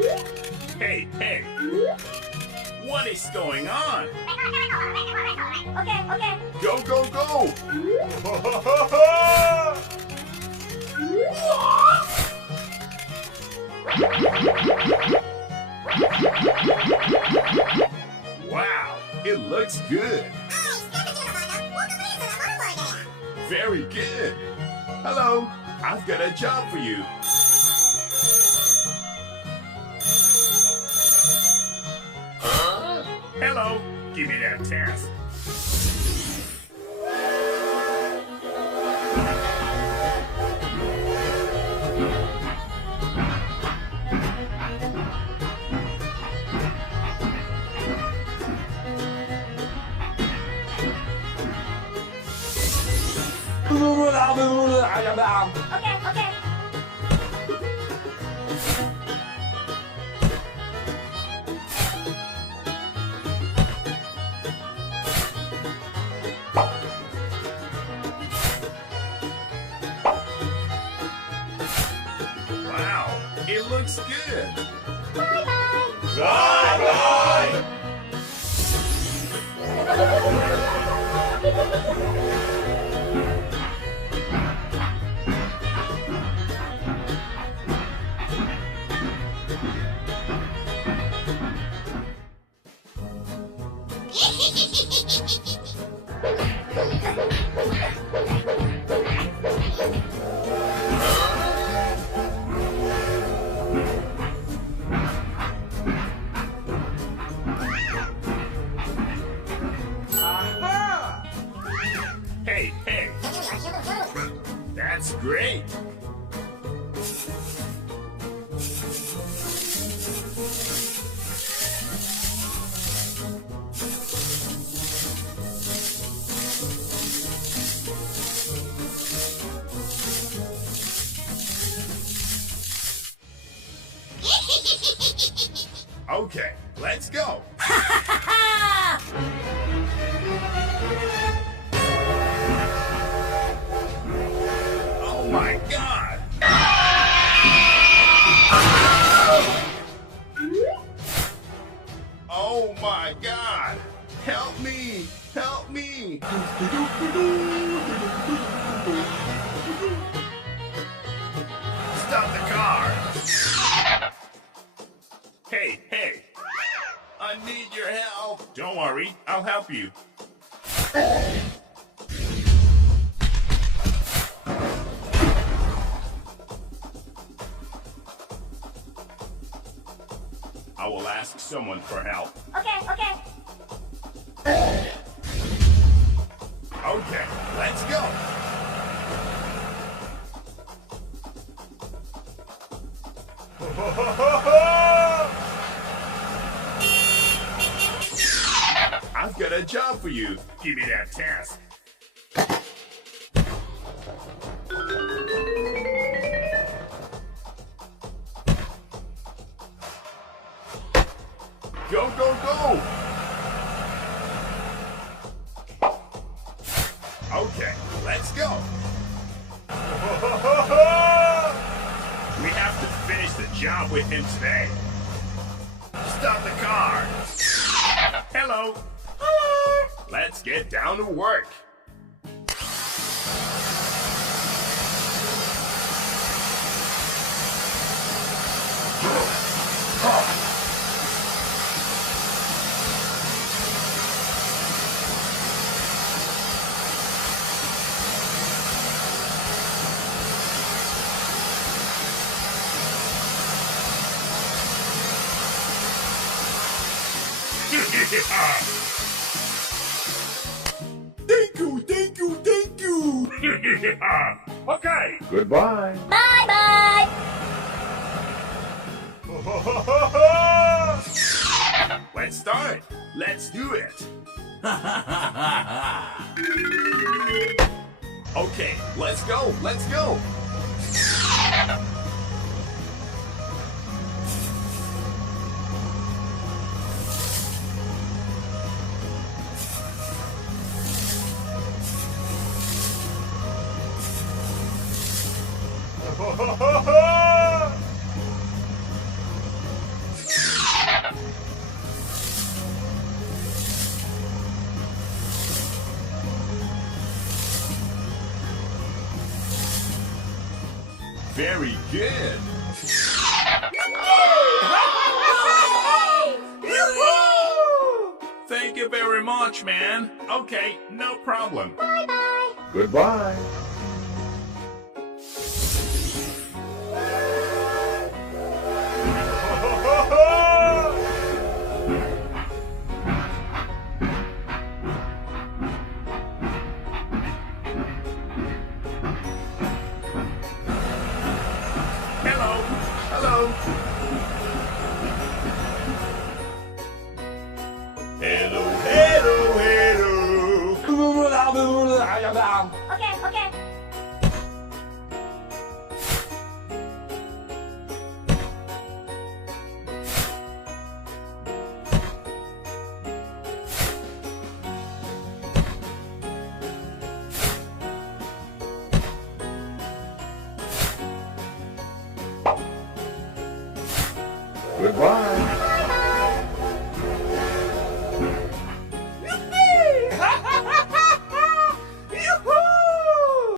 Hey, hey! What is going on? Okay. Go, go, go! Wow, it looks good. Very good. Hello, I've got a job for you. Hello, give me that task. Okay. Wow, it looks good. Bye-bye. Bye-bye! Hey, hey, that's great. Okay, let's go. Oh my God! Oh my God! Help me! Help me! Stop the car! Hey, hey! I need your help! Don't worry, I'll help you. I will ask someone for help. Okay. Okay, let's go. I've got a job for you. Give me that task. Go, go, go! Okay, let's go. We have to finish the job with him today. Stop the car. Hello. Hello. Let's get down to work. Thank you. Okay. Goodbye. Bye-bye. Let's start. Let's do it. Okay, let's go. Let's go. Very good. Thank you very much, man. Okay, no problem. Bye-bye. Goodbye. Hello. Hello. Hello, hello, hello. Okay, okay. Goodbye.